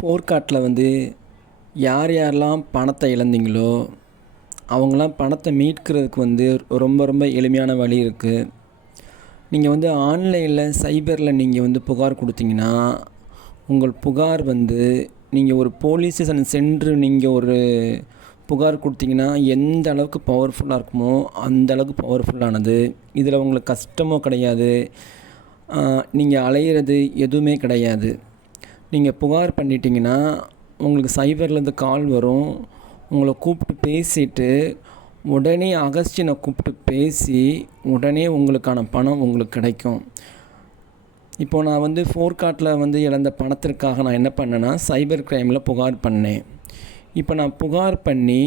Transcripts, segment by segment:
ஃபோர்காட்டில் வந்து யார் யாரெல்லாம் பணத்தை இழந்தீங்களோ அவங்களாம் பணத்தை மீட்கிறதுக்கு வந்து ரொம்ப ரொம்ப எளிமையான வழி இருக்குது. நீங்கள் வந்து ஆன்லைனில் சைபரில் நீங்கள் வந்து புகார் கொடுத்தீங்கன்னா உங்கள் புகார் வந்து நீங்கள் ஒரு போலீஸ் ஸ்டேஷன் சென்று நீங்கள் ஒரு புகார் கொடுத்தீங்கன்னா எந்த அளவுக்கு பவர்ஃபுல்லாக இருக்குமோ அந்த அளவுக்கு பவர்ஃபுல்லானது. இதில் உங்களுக்கு கஷ்டமோ கிடையாது, நீங்கள் அலையிறது எதுவுமே கிடையாது. நீங்கள் புகார் பண்ணிட்டீங்கன்னா உங்களுக்கு சைபர்லேருந்து கால் வரும். உங்களை கூப்பிட்டு பேசிவிட்டு உடனே அகஸ்டினை கூப்பிட்டு பேசி உடனே உங்களுக்கான பணம் உங்களுக்கு கிடைக்கும். இப்போது நான் வந்து ஃபோர்காட்டில் வந்து இழந்த பணத்திற்காக நான் என்ன பண்ணேன்னா சைபர் க்ரைமில் புகார் பண்ணேன். இப்போ நான் புகார் பண்ணி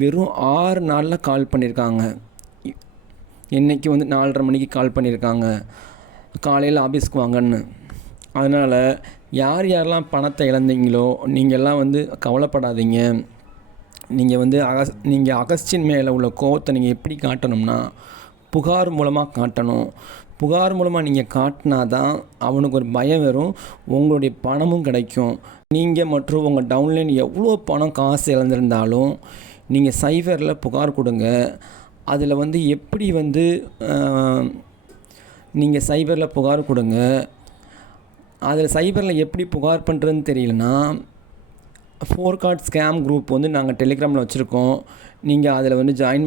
வெறும் 6 நாளில் கால் பண்ணியிருக்காங்க. இன்றைக்கி வந்து 4:30 மணிக்கு கால் பண்ணியிருக்காங்க, காலையில் ஆஃபீஸ்க்கு வாங்கன்னு. அதனால் யார் யாரெல்லாம் பணத்தை இழந்தீங்களோ நீங்கள்லாம் வந்து கவலைப்படாதீங்க. நீங்கள் வந்து அகஸ்டின் மேலே உள்ள கோவத்தை நீங்கள் எப்படி காட்டணும்னா புகார் மூலமாக காட்டணும். புகார் மூலமாக நீங்கள் காட்டினா தான் அவனுக்கு ஒரு பயம் வரும், உங்களுடைய பணமும் கிடைக்கும். நீங்கள் மற்றும் உங்கள் டவுன்லைன் எவ்வளோ பணம் காசு இழந்திருந்தாலும் நீங்கள் சைபரில் புகார் கொடுங்க. அதில் வந்து எப்படி வந்து நீங்கள் சைபரில் புகார் கொடுங்க. அதில் சைபரில் எப்படி புகார் பண்ணுறதுன்னு தெரியலனா ஃபோர்காட் ஸ்கேம் குரூப் வந்து நாங்கள் டெலிகிராமில் வச்சுருக்கோம். நீங்கள் அதில் வந்து ஜாயின்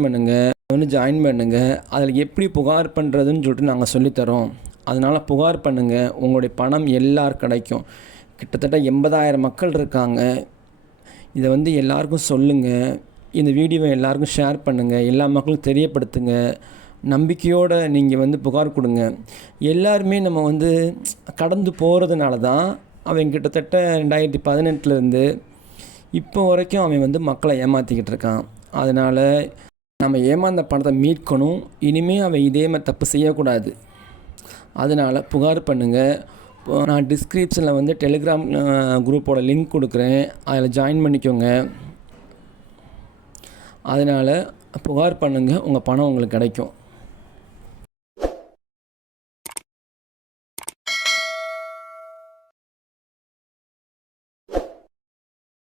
பண்ணுங்கள். அதில் எப்படி புகார் பண்ணுறதுன்னு சொல்லிட்டு நாங்கள் சொல்லித்தரோம். அதனால் புகார் பண்ணுங்கள், உங்களுடைய பணம் எல்லாருக்கும் கிடைக்கும். கிட்டத்தட்ட 80,000 மக்கள் இருக்காங்க. இதை வந்து எல்லாருக்கும் சொல்லுங்கள். இந்த வீடியோவை எல்லாருக்கும் ஷேர் பண்ணுங்கள், எல்லா மக்களும் தெரியப்படுத்துங்க. நம்பிக்கையோடு நீங்கள் வந்து புகார் கொடுங்க. எல்லாருமே நம்ம வந்து கடந்து போகிறதுனால தான் அவன் கிட்டத்தட்ட 2018 இப்போ வரைக்கும் அவன் வந்து மக்களை ஏமாற்றிக்கிட்டு இருக்கான். அதனால் நம்ம ஏமாந்த பணத்தை மீட்கணும். இனிமேல் அவன் இதே மாதிரி தப்பு செய்யக்கூடாது. அதனால் புகார் பண்ணுங்கள். நான் டிஸ்கிரிப்ஷனில் வந்து டெலிகிராம் குரூப்போட லிங்க் கொடுக்குறேன், அதில் ஜாயின் பண்ணிக்கோங்க. அதனால் புகார் பண்ணுங்கள், உங்கள் பணம் உங்களுக்கு கிடைக்கும்.